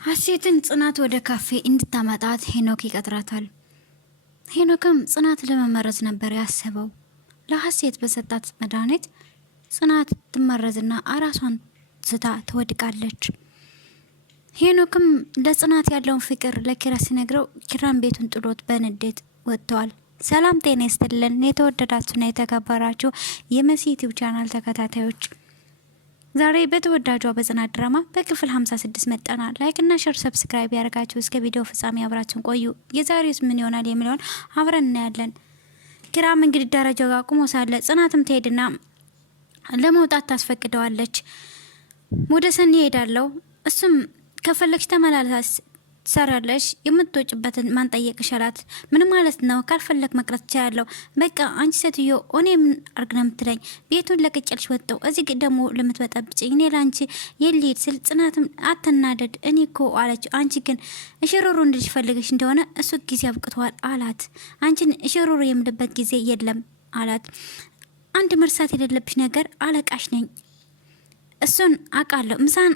ሀሴትን ጽናት ወደ ካፌ እንድታመጣት ሄኖክ ይቀጥራታል። ሄኖክም ጽናት ለመመረዝ ነበር ያሰበው። ለሀሴት በሰጣት መድኃኒት ጽናት ትመረዝና አራሷን ስታ ትወድቃለች። ሄኖክም ለጽናት ያለውን ፍቅር ለኪራ ሲነግረው ኪራን ቤቱን ጥሎት በንዴት ወጥቷል። ሰላም ጤና ይስጥልን የተወደዳችሁና የተከበራችሁ የመሲ ዩቲዩብ ቻናል ተከታታዮች፣ ዛሬ በተወዳጇ በጽናት ድራማ በክፍል 56 መጣናል። ላይክ እና ሼር ሰብስክራይብ ያደርጋችሁ እስከ ቪዲዮ ፍጻሜ አብራችሁን ቆዩ። የዛሬውስ ምን ይሆናል የሚለውን አብረን እናያለን። ኪራም እንግዲህ ደረጃው ጋር ቆሞ ሳለ ጽናትም ትሄድና ለመውጣት ታስፈቅደዋለች። ወደ ሰኒ ሄዳለው፣ እሱም ከፈለግሽ ተመላላስ ሰራለሽ የምትወጭበትን ማን ጠየቅሽ አላት። ምን ማለት ነው? ካልፈለግ መቅረት ይችላለሁ። በቃ አንቺ ሴትዮ እኔ ምን አርግ ነው የምትለኝ? ቤቱን ለቅጨልሽ ወጣው እዚህ ደግሞ ለምትበጠብጭኝ እኔ ላንቺ የልሂድ ስል ጽናትም አተናደድ እኔ እኮ አለች። አንቺ ግን እሽሩሩ እንድልሽ ፈልገሽ እንደሆነ እሱ ጊዜ አብቅቷል አላት። አንቺን እሽሩሩ የምልበት ጊዜ የለም አላት። አንድ መርሳት የሌለብሽ ነገር አለቃሽ ነኝ፣ እሱን አውቃለሁ። ምሳን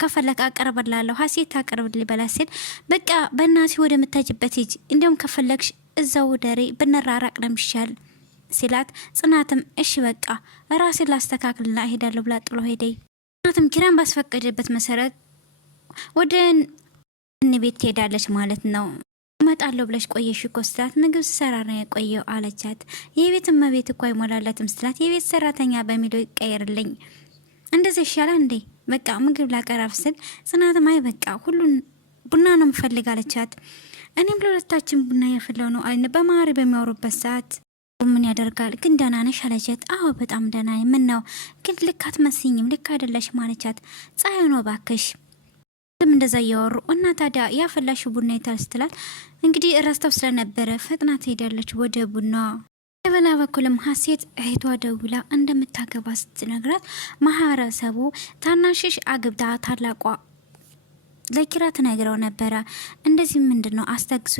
ከፈለክ አቀርብላለሁ፣ ሀሴት ታቀርብልኝ በላት ሲል በቃ በእናትሽ ወደ ምታጅበት ሂጅ፣ እንዲሁም ከፈለግሽ እዛው ደሬ ብንራራቅ ነው የሚሻል ሲላት ጽናትም እሺ በቃ ራሴን ላስተካክልና እሄዳለሁ ብላ ጥሎ ሄደ። ጽናትም ኪራን ባስፈቀደበት መሰረት ወደ ቤት ትሄዳለች ማለት ነው። እመጣለሁ ብለሽ ቆየሽ እኮ ስላት ምግብ ስሰራ ነው የቆየው አለቻት። የቤት እመቤት እኮ አይሞላላትም ስላት የቤት ሰራተኛ በሚለው ይቀየርልኝ እንደዚህ ይሻላል እንዴ? በቃ ምግብ ላቀራብ ስል ጽናትም አይ በቃ ሁሉን ቡና ነው ምፈልግ አለቻት። እኔም ለሁለታችን ቡና ያፈላው ነው አይነ በማሪ በሚያወሩበት ሰዓት ምን ያደርጋል ግን ደህና ነሽ አለቻት። አዎ በጣም ደህና ነኝ። ምን ነው ግን ልክ አትመስኝም፣ ልክ አይደለሽም አለቻት። ፀሐይ ነው ባክሽ እንደዛ እያወሩ እና ታዲያ ያፈላሽ ቡና ይታል ስትላት እንግዲህ እረስታው ስለነበረ ፈጥና ትሄዳለች ወደ ቡና። በሌላ በኩልም ሀሴት እህቷ ደውላ እንደምታገባ ስትነግራት ማህበረሰቡ ታናሽሽ አግብታ ታላቋ ለኪራ ትነግረው ነበረ። እንደዚህ ምንድነው አስተግሱ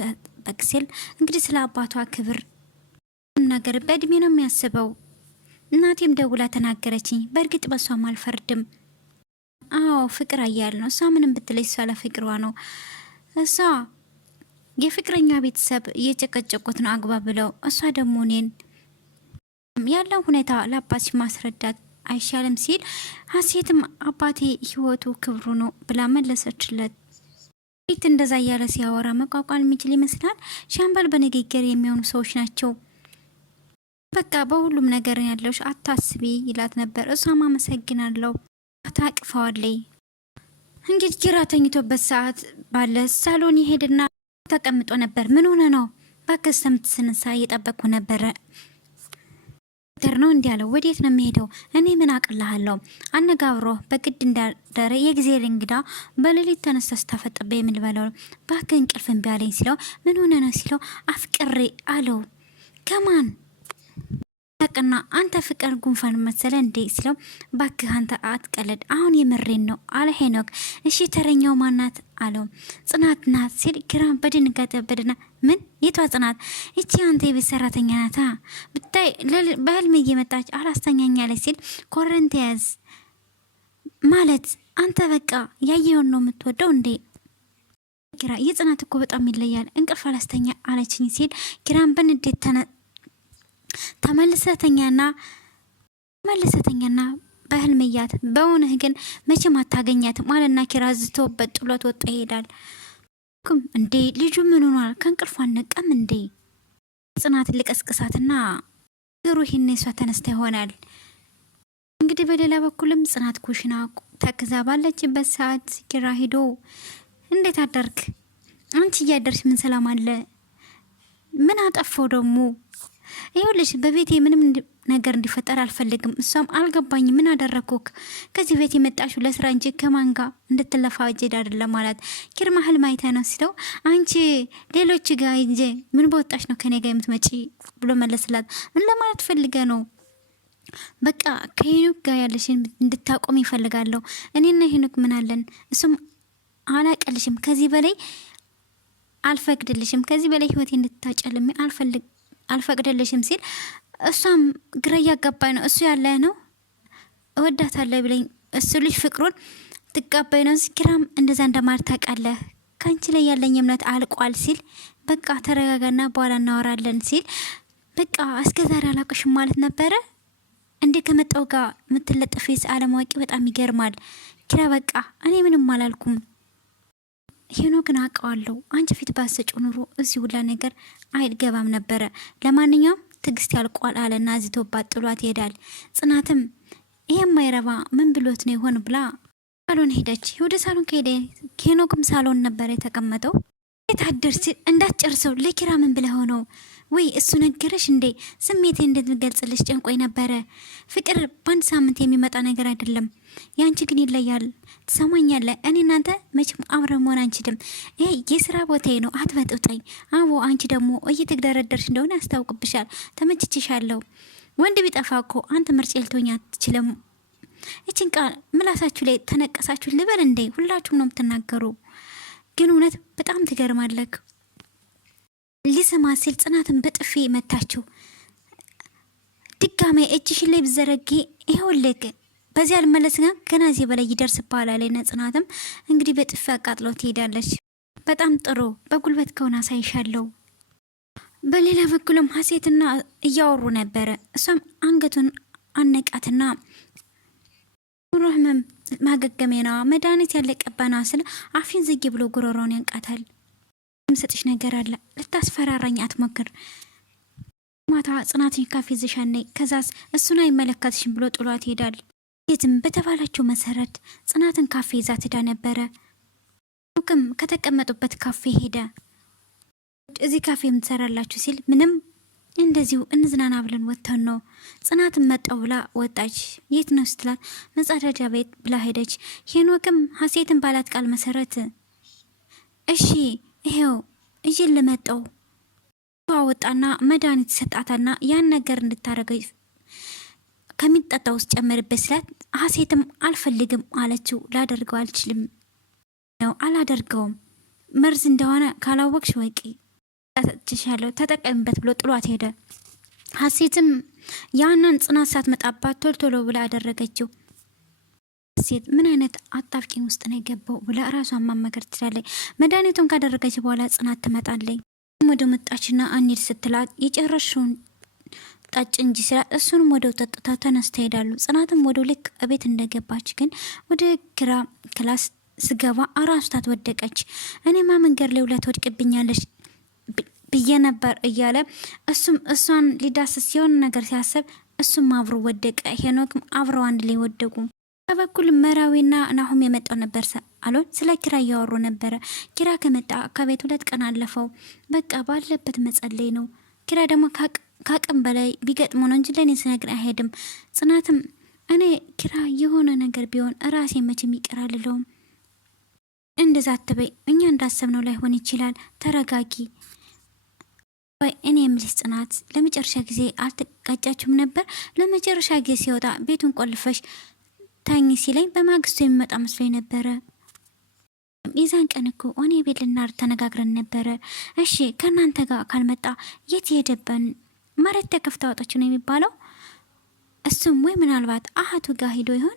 በክሲል እንግዲህ ስለ አባቷ ክብር ነገር በእድሜ ነው የሚያስበው። እናቴም ደውላ ተናገረችኝ፣ በእርግጥ በሷም አልፈርድም። አዎ ፍቅር አያል ነው፣ እሷ ምንም ብትለይ እሷ ለፍቅሯ ነው። እሷ የፍቅረኛ ቤተሰብ እየጨቀጨቁት ነው አግባ ብለው፣ እሷ ደግሞ እኔን ያለው ሁኔታ ለአባትሽ ማስረዳት አይሻልም ሲል ሀሴትም አባቴ ህይወቱ ክብሩ ነው ብላ መለሰችለት። ቤት እንደዛ እያለ ሲያወራ መቋቋል የሚችል ይመስላል። ሻምበል በንግግር የሚሆኑ ሰዎች ናቸው። በቃ በሁሉም ነገር ያለውሽ አታስቢ ይላት ነበር። እሷም አመሰግናለሁ ታቅፈዋለይ። እንግዲህ ኪራ ተኝቶበት ሰዓት ባለ ሳሎን ይሄድና ተቀምጦ ነበር። ምን ሆነ ነው? ባክስ ተምትስንሳ እየጠበቅኩ ነበረ። ተር ነው እንዲያለው። ወዴት ነው የሚሄደው? እኔ ምን አቅልሃለሁ? አነጋብሮ በግድ እንዳደረ የጊዜ እንግዳ በሌሊት ተነሳ ስታፈጥበ የምልበለው ባክ እንቅልፍ እምቢ አለኝ ሲለው ምን ሆነ ነው ሲለው አፍቅሬ አለው። ከማን ተቀና አንተ ፍቅር ጉንፋን መሰለ እንዴ ሲለው ባክህ አንተ አትቀለድ፣ አሁን የመሬን ነው አለ ሄኖክ። እሺ ተረኛው ማናት አለው። ጽናት ናት ሲል ኪራን በድንጋጤ በደና ምን የቷ ጽናት? እቺ አንተ የቤት ሰራተኛ ናታ ብታይ በህልም እየመጣች አላስተኛኛለች ሲል ኮረንት ያዝ ማለት አንተ በቃ ያየውን ነው የምትወደው እንዴ? ኪራ የጽናት እኮ በጣም ይለያል፣ እንቅልፍ አላስተኛ አለችኝ ሲል ኪራን በንዴት ተመልሰተኛና በህልምያት በእውነህ ግን መቼም አታገኛት ማለትና ኪራ ዝቶበት ጥሎት ወጣ ይሄዳል። እንዴ ልጁ ምን ሆኗል? ከእንቅልፏ አነቀም እንዴ? ጽናት ልቀስቅሳትና ግሩ ይሄን እሷ ተነስታ ይሆናል። እንግዲህ በሌላ በኩልም ጽናት ኩሽና ተክዛ ባለችበት ሰዓት ኪራ ሄዶ እንዴት አደርክ አንቺ? እያደርሽ ምን ሰላም አለ? ምን አጠፋው ደግሞ? ይኸውልሽ በቤቴ ምንም ነገር እንዲፈጠር አልፈልግም። እሷም አልገባኝ ምን አደረኩክ? ከዚህ ቤት የመጣሽው ለስራ እንጂ ከማን ጋር እንድትለፋጀድ አይደለም ማለት ኪርማ ህልም አይተህ ነው ሲለው አንቺ ሌሎች ጋር እንጂ ምን በወጣሽ ነው ከኔ ጋር የምትመጪ ብሎ መለስላት። ምን ለማለት ፈልገ ነው? በቃ ከሄኖክ ጋር ያለሽን እንድታቆም ይፈልጋለሁ። እኔና ሄኖክ ምን አለን? እሱም አላቀልሽም፣ ከዚህ በላይ አልፈቅድልሽም፣ ከዚህ በላይ ህይወቴ እንድታጨልሚ አልፈቅድልሽም ሲል እሷም ግራ እያጋባኝ ነው። እሱ ያለ ነው እወዳታለሁ ብለኝ እሱ ልጅ ፍቅሩን ትቀበይ ነው? ኪራም እንደዛ እንደማር ታውቃለህ፣ ከአንቺ ላይ ያለኝ እምነት አልቋል ሲል በቃ ተረጋጋና በኋላ እናወራለን ሲል በቃ እስከዛሬ አላውቅሽም ማለት ነበረ እንዴ? ከመጣው ጋር የምትለጥፊስ አለማወቂ በጣም ይገርማል። ኪራ በቃ እኔ ምንም አላልኩም፣ ሄኖክን አውቀዋለሁ። አንቺ ፊት ባሰጭው ኑሮ እዚህ ሁላ ነገር አይገባም ነበረ። ለማንኛውም ትዕግስት ያልቋል አለና ዝቶባት ጥሏት ይሄዳል። ጽናትም ይሄም ማይረባ ምን ብሎት ነው ይሆን ብላ ሳሎን ሄደች። ወደ ሳሎን ከሄደ ሄኖክም ሳሎን ነበር የተቀመጠው። የታደርስ እንዳትጨርሰው ለኪራ ምን ብለህ ሆነው ወይ እሱ ነገረሽ እንዴ? ስሜቴ እንድትገልጽልሽ ጨንቆኝ ነበረ። ፍቅር በአንድ ሳምንት የሚመጣ ነገር አይደለም። ያንቺ ግን ይለያል። ትሰማኛለህ? እኔ እናንተ መቼም አብረን መሆን አንችልም። ይሄ የስራ ቦታዬ ነው፣ አትበጥብጠኝ። አዎ አንቺ ደግሞ እየተግደረደርሽ እንደሆነ ያስታውቅብሻል። ተመችችሻለሁ። ወንድ ቢጠፋ እኮ አንተ ምርጫ ልትሆኝ አትችልም። ይችን ቃል ምላሳችሁ ላይ ተነቀሳችሁ ልበል እንዴ? ሁላችሁም ነው የምትናገሩ። ግን እውነት በጣም ትገርማለክ። ሊሰማ ሲል ጽናትን በጥፊ መታችው። ድጋሜ እጅሽን ላይ ብዘረጊ ይኸውልህ በዚህ አልመለስም ገና እዚህ በላይ ይደርስብሃል አለና ጽናትም እንግዲህ በጥፊ አቃጥለው ትሄዳለች። በጣም ጥሩ በጉልበት ከሆነ አሳይሻለሁ። በሌላ በኩልም ሀሴትና እያወሩ ነበረ። እሷም አንገቱን አነቃትና ጉሮ ህመም ማገገሜና መድኃኒት ያለቀባና ስለ አፊን ዝጊ ብሎ ጉሮሮን ያንቃታል። ምሰጥሽ ነገር አለ፣ ልታስፈራራኝ አትሞክር። ማታ ጽናትን ካፌ ዝሻነይ ከዛስ እሱን አይመለከትሽም ብሎ ጥሏት ይሄዳል። የትም በተባላቸው መሰረት ጽናትን ካፌ ይዛ ትዳ ነበረ። ኑክም ከተቀመጡበት ካፌ ሄደ። እዚህ ካፌ የምትሰራላችሁ ሲል ምንም እንደዚሁ እንዝናና ብለን ወጥተን ነው። ጽናትን መጣው ብላ ወጣች። የት ነው ስትላት መጸዳጃ ቤት ብላ ሄደች። ሄኖክም ሀሴትን ባላት ቃል መሰረት እሺ ይሄው እጅን ለመጣው ወጣና መድኃኒት ሰጣታና ያን ነገር እንድታረገው ከሚጠጣ ውስጥ ጨምርበት ስላት ሀሴትም አልፈልግም አለችው። ላደርገው አልችልም ነው አላደርገውም፣ መርዝ እንደሆነ ካላወቅሽ ወቂ ተጨሻለሁ ተጠቀምበት ብሎ ጥሏት ሄደ። ሀሴትም ያንን ጽናት ሳትመጣባት ቶሎ ብላ አደረገችው። ሴት ምን አይነት አጣፍቂኝ ውስጥ ነው የገባው ብላ ራሷን ማመከር ትችላለች። መድኃኒቱን ካደረገች በኋላ ጽናት ትመጣለች። ወደ መጣችና አንሂድ ስትላት የጨረሽውን ጠጭ እንጂ ስላት እሱንም ወደው ጠጥታ ተነስታ ሄዳሉ። ጽናትም ወደ ልክ ቤት እንደገባች ግን ወደ ግራ ክላስ ስገባ አራሱ ታትወደቀች። እኔማ መንገድ ላይ ውለት ወድቅብኛለች ብዬ ነበር እያለ እሱም እሷን ሊዳስስ ሲሆን ነገር ሲያስብ እሱም አብሮ ወደቀ። ሄኖክም አብረው አንድ ላይ ወደቁ። በበኩል መራዊና ናሁም የመጣው ነበር አሎን ስለ ኪራ እያወሩ ነበረ። ኪራ ከመጣ ከቤት 2 ቀን አለፈው። በቃ ባለበት መጸለይ ነው። ኪራ ደግሞ ካቅም በላይ ቢገጥሞ ነው እንጂ ለኔ ስነግር አይሄድም። ጽናትም እኔ ኪራ የሆነ ነገር ቢሆን ራሴ መቼም ይቀራልለውም። እንደዛ አትበይ፣ እኛ እንዳሰብነው ላይሆን ይችላል። ተረጋጊ። ወይ እኔ የምልሽ ጽናት ለመጨረሻ ጊዜ አልተጋጫችሁም ነበር? ለመጨረሻ ጊዜ ሲወጣ ቤቱን ቆልፈሽ ታኝ ሲለኝ በማግስቱ የሚመጣ መስሎኝ ነበረ። የዛን ቀን እኮ እኔ ቤት ልናር ተነጋግረን ነበረ። እሺ ከእናንተ ጋር ካልመጣ የት ሄደበን? መሬት ተከፍታ ወጣች ነው የሚባለው። እሱም ወይ ምናልባት አህቱ ጋር ሂዶ ይሆን?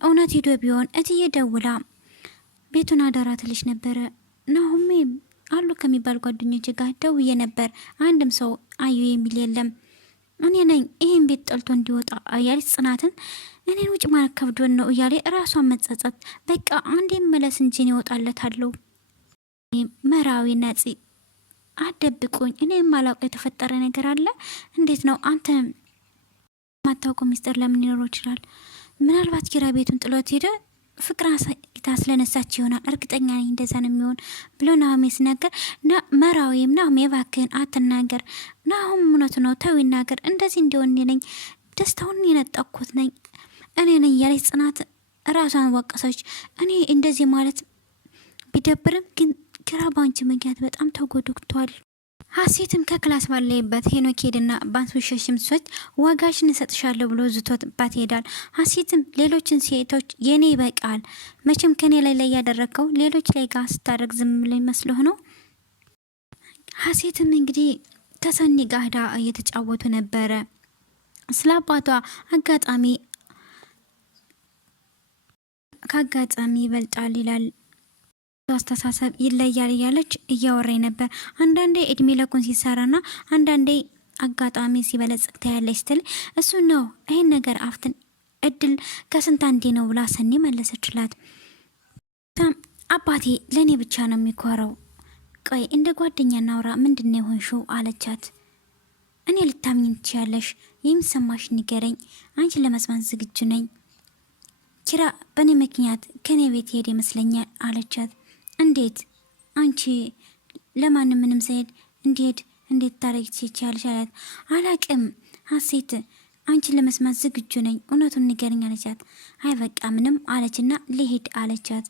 እውነት ሂዶ ቢሆን እትዬ ደውላ ቤቱን አደራ ትልሽ ነበረ። ናሁሜ አሉ ከሚባል ጓደኞች ጋር ደውዬ ነበር። አንድም ሰው አዩ የሚል የለም። እኔ ነኝ ይሄን ቤት ጠልቶ እንዲወጣ እያለች ጽናትን እኔን ውጭ ማለት ከብዶን ነው እያለ ራሷን መጸጸት። በቃ አንዴ መለስ እንጂ ይወጣለታለሁ። መራዊ ነፂ አደብቁኝ፣ እኔ ማላውቀው የተፈጠረ ነገር አለ። እንዴት ነው አንተ ማታውቀው ሚስጥር ለምን ሊኖረው ይችላል? ምናልባት ኪራ ቤቱን ጥሎት ሄደ ፍቅር አሳይታ ስለነሳች ይሆናል። እርግጠኛ ነኝ እንደዛ ነው የሚሆን ብሎ ናሆም ሲናገር መራዊም ናሆም የባክህን አትናገር፣ ናሆም እውነቱ ነው ተው ይናገር፣ እንደዚህ እንዲሆን ነኝ ደስታውን የነጠቅኩት ነኝ እኔ ነኝ ያለች ጽናት ራሷን ወቀሰች። እኔ እንደዚህ ማለት ቢደብርም ግን ኪራ ባንቺ ምክንያት በጣም ተጎድቷል። ሀሴትም ከክላስ ባለይበት ሄኖክ ሄድና ባንሱሸሽም ሶች ዋጋሽን እሰጥሻለሁ ብሎ ዝቶባት ይሄዳል። ሀሴትም ሌሎችን ሴቶች የኔ ይበቃል፣ መቼም ከኔ ላይ ያደረከው ሌሎች ላይ ጋር ስታደርግ ዝም ብለኝ መስሎህ ነው። ሀሴትም እንግዲህ ከሰኒ ጋር ሄዳ እየተጫወቱ ነበረ። ስለ አባቷ አጋጣሚ ከአጋጣሚ ይበልጣል ይላል አስተሳሰብ ይለያል እያለች እያወራኝ ነበር። አንዳንዴ እድሜ ለኩን ሲሰራና አንዳንዴ አጋጣሚ ሲበለጽግ ታያለች ስትል እሱ ነው ይሄን ነገር አፍትን እድል ከስንት አንዴ ነው ብላ ሰኒ መለሰችላት። አባቴ ለእኔ ብቻ ነው የሚኮረው። ቆይ እንደ ጓደኛ ናውራ ምንድነው የሆንሽው አለቻት። እኔ ልታምኝ ትችያለሽ፣ የሚሰማሽ ንገረኝ፣ አንቺን ለመስማት ዝግጁ ነኝ። ኪራ በእኔ ምክንያት ከኔ ቤት ሄድ ይመስለኛል አለቻት። እንዴት አንቺ ለማንም ምንም ሳይሄድ እንዴት ታረጊ ትችያለሽ አላት። አላቅም ሀሴት አንቺን ለመስማት ዝግጁ ነኝ፣ እውነቱን ንገረኝ አለቻት። አይ በቃ ምንም አለችና ልሄድ አለቻት።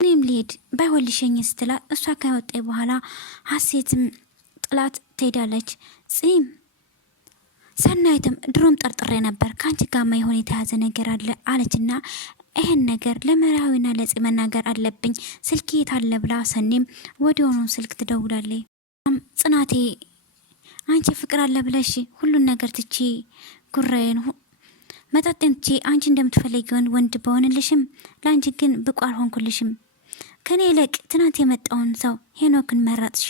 እኔም ልሄድ ባይሆን ልሸኝ ስትላ እሷ ከወጣ በኋላ ሀሴትም ጥላት ትሄዳለች። ጺም ሰናይትም ድሮም ጠርጥሬ ነበር ከአንቺ ጋማ የሆነ የተያዘ ነገር አለ አለችና ይህን ነገር ለመራዊና ለጺ መናገር አለብኝ፣ ስልክ የት አለ ብላ ሰኔም ወዲያውኑ ስልክ ትደውላለች። ጽናቴ አንቺ ፍቅር አለ ብለሽ ሁሉን ነገር ትቺ ጉራዬን መጠጥን ትቺ አንቺ እንደምትፈልጊውን ወንድ በሆንልሽም ለአንቺ ግን ብቁ አልሆንኩልሽም። ከኔ ይልቅ ትናንት የመጣውን ሰው ሄኖክን መረጥሽ።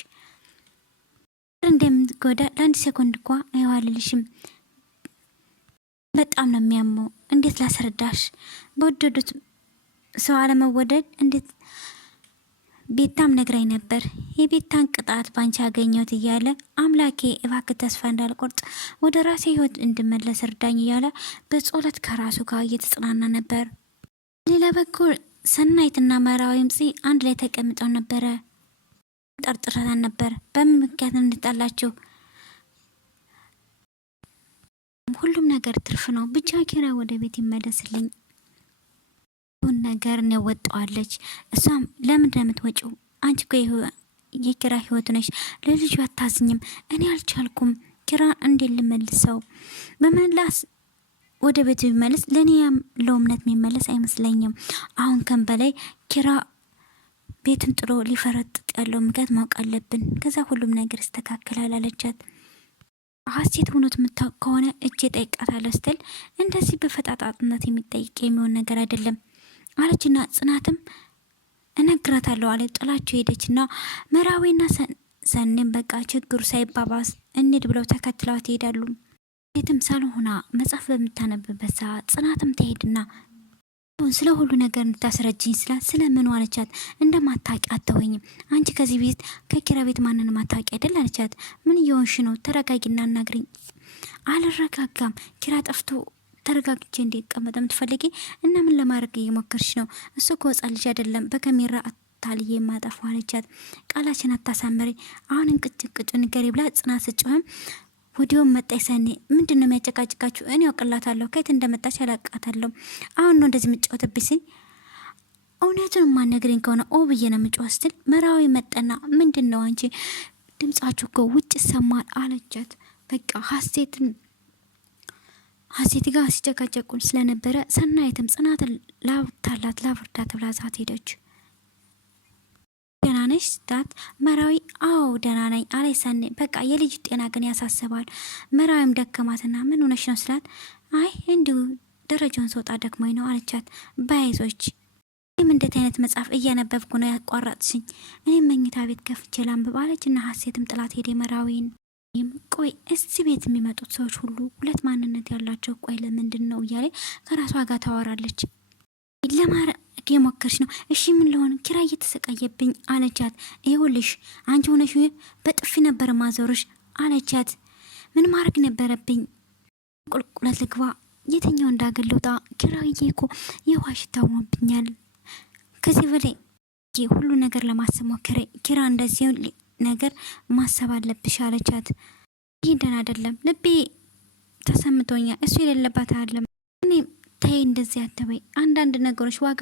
እንደምትጎዳ ለአንድ ሴኮንድ እንኳ አይዋልልሽም። በጣም ነው የሚያመው። እንዴት ላስረዳሽ? በወደዱት ሰው አለመወደድ እንዴት ቤታም ነግራኝ ነበር። የቤታን ቅጣት ባንቺ አገኘሁት እያለ አምላኬ እባክህ ተስፋ እንዳልቆርጥ ወደ ራሴ ህይወት እንድመለስ እርዳኝ እያለ በጸሎት ከራሱ ጋር እየተጽናና ነበር። ሌላ በኩል ሰናይትና መራዊም ጽ አንድ ላይ ተቀምጠው ነበረ። ጠርጥረታን ነበር በምን ምክንያት እንጣላቸው። ሁሉም ነገር ትርፍ ነው፣ ብቻ ኪራ ወደ ቤት ይመለስልኝ ሁን ነገር ነው ወጣዋለች። እሷም ለምን እንደምትወጪው አንቺ እኮ የኪራ ህይወት ነሽ፣ ለልጁ አታዝኝም። እኔ አልቻልኩም ኪራ እንዴት ልመልሰው? በመላስ ወደ ቤት ቢመለስ ለኔ ያለው እምነት የሚመለስ አይመስለኝም። አሁን ከም በላይ ኪራ ቤትን ጥሎ ሊፈረጥጥ ያለው ምክንያት ማወቅ አለብን። ከዛ ሁሉም ነገር ይስተካከላል አለቻት። ሀሴት እውነት የምታውቅ ከሆነ እጄ ጠይቃታለሁ ስትል እንደዚህ በፈጣጣጥነት የሚጠይቅ የሚሆን ነገር አይደለም አለችና ጽናትም እነግራታለሁ አለ። ጥላቸው ሄደችና መራዊና ሰንም በቃ ችግሩ ሳይባባስ እንሂድ ብለው ተከትለዋት ይሄዳሉ። ሴትም ሳልሆና መጽሐፍ በምታነብበት ሰዓት ጽናትም ትሄድና ስለ ሁሉ ነገር እንድታስረጅኝ ስላት ስለምን አለቻት። እንደማታውቂ አተወኝም አንቺ ከዚህ ቤት ከኪራ ቤት ማንንም አታውቂ አይደል አለቻት። ምን እየሆንሽ ነው? ተረጋጊና አናግሪኝ። አልረጋጋም ኪራ ጠፍቶ ተረጋግቼ እንዲቀመጥ የምትፈልጊ እና ምን ለማድረግ እየሞከርሽ ነው? እሱ ከወጻ ልጅ አይደለም በካሜራ አታልዬ የማጠፋው አለቻት። ቃላችን አታሳምሪ፣ አሁን እንቅጭቅጭ ንገሪ ብላ ጽናት ስጭህም ወዲያውም መጣይ ሰኔ ምንድን ነው የሚያጨቃጭቃችሁ? እኔ ያውቅላታለሁ ከየት እንደመጣች ያላቃታለሁ። አሁን ነው እንደዚህ የምጫወትብኝ ሲል እውነቱን ማነግረኝ ከሆነ ብዬ ነው የምጫወት ስትል መራዊ መጠና ምንድን ነው አንቺ ድምጻችሁ እኮ ውጭ ይሰማል አለቻት። በቃ ሀሴት ጋር ሲጨቃጨቁን ስለነበረ ሰናይትም ጽናትን ላብርዳት ብላ ዛት ሄደች። ደህና ነሽ ስታት መራዊ አዎ ደህና ነኝ አለች ሰኔ። በቃ የልጅ ጤና ግን ያሳስባል። መራዊም ደከማትና ምን ሆነሽ ነው ስላት አይ እንዲሁ ደረጃውን ስወጣ ደክሞኝ ነው አለቻት። በያይዞች ይህም እንዴት አይነት መጽሐፍ እያነበብኩ ነው ያቋረጥሽኝ? እኔም መኝታ ቤት ከፍቼ ላንብብ አለችና ሀሴትም ጥላት ሄደ መራዊን። ቆይ እዚህ ቤት የሚመጡት ሰዎች ሁሉ ሁለት ማንነት ያላቸው ቆይ ለምንድን ነው እያለ ከራሷ ጋር ታወራለች። ለማረግ የሞከርሽ ነው? እሺ ምን ለሆነ ኪራ እየተሰቃየብኝ አለቻት። ይኸውልሽ አንቺ ሆነሽ በጥፊ ነበር ማዞርሽ አለቻት። ምን ማድረግ ነበረብኝ? ቁልቁለት ልግባ የትኛው እንዳገለውጣ ኪራዬ እኮ የውሃ ሽታ ሆኖብኛል። ከዚህ በላይ ሁሉ ነገር ለማሰብ ሞከረ። ኪራ እንደዚህ ነገር ማሰብ አለብሽ አለቻት። ይህ ደህና አይደለም፣ ልቤ ተሰምቶኛል። እሱ የሌለባት አይደለም። እኔ ታይ እንደዚህ አትበይ፣ አንዳንድ ነገሮች ዋጋ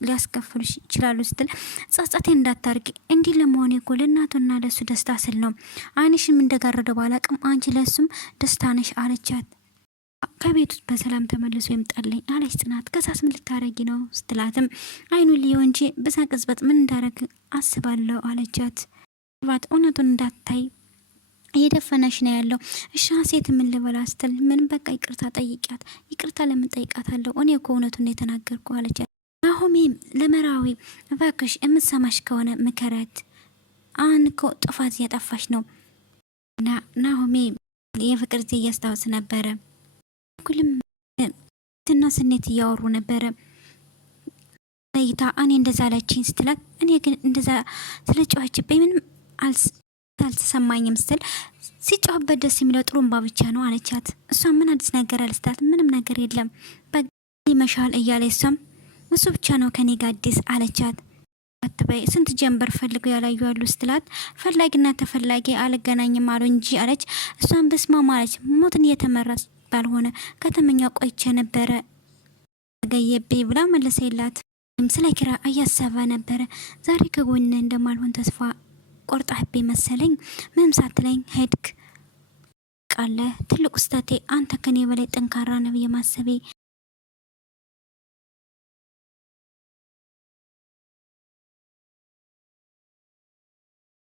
ሊያስከፍሉሽ ይችላሉ ስትል ጸጸቴ እንዳታርቂ። እንዲህ ለመሆን እኮ ለእናቱና ለሱ ደስታ ስል ነው። አይንሽም እንደጋረደ ባላቅም አንቺ ለሱም ደስታ ነሽ አለቻት። ከቤቱ በሰላም ተመልሶ ይምጣልኝ አለች ጽናት። ከሳስ ምን ልታረጊ ነው ስትላትም አይኑ ሊሆን እንጂ በዛ ቅጽበት ምን እንዳረግ አስባለሁ አለቻት። ባት እውነቱን እንዳታይ እየደፈነሽ ነው ያለው። እሺ ሴት ምን ልበላ ስትል ምን በቃ ይቅርታ ጠይቂያት። ይቅርታ ለምን ጠይቃታለሁ? እኔ እኮ እውነቱን የተናገርኩ አለቻት። ናሆሜም ለመራዊ እባክሽ የምትሰማሽ ከሆነ ምከረት፣ አሁን እኮ ጥፋት እያጠፋሽ ነው። ናሆሜ የፍቅር ጊዜ እያስታወስ ነበረ። ሁሉም ትና ስኔት እያወሩ ነበረ። ለይታ እኔ እንደዛ አለችኝ ስትላት እኔ ግን እንደዛ ስለጨዋችብኝ ምንም አልተሰማኝም ስትል ሲጫወበት ደስ የሚለው ጥሩምባ ብቻ ነው አለቻት። እሷ ምን አዲስ ነገር አልስታት ምንም ነገር የለም ይመሻል እያለ እሷም እሱ ብቻ ነው ከኔ ጋር አዲስ አለቻት። አትበይ ስንት ጀንበር ፈልገው ያላዩ ያሉ ስትላት ፈላጊና ተፈላጊ አልገናኝም አሉ እንጂ አለች። እሷን በስማ ማለች ሞትን እየተመራች ባልሆነ ከተመኛ ቆይቼ ነበረ ገየቤ ብላ መለሰላት። ስለ ኪራ እያሰበ ነበረ። ዛሬ ከጎን እንደማልሆን ተስፋ ቆርጣህቤ መሰለኝ ምንም ሳትለኝ ሄድክ ቃለ ትልቁ ስህተቴ አንተ ከኔ በላይ ጠንካራ ነው የማሰቤ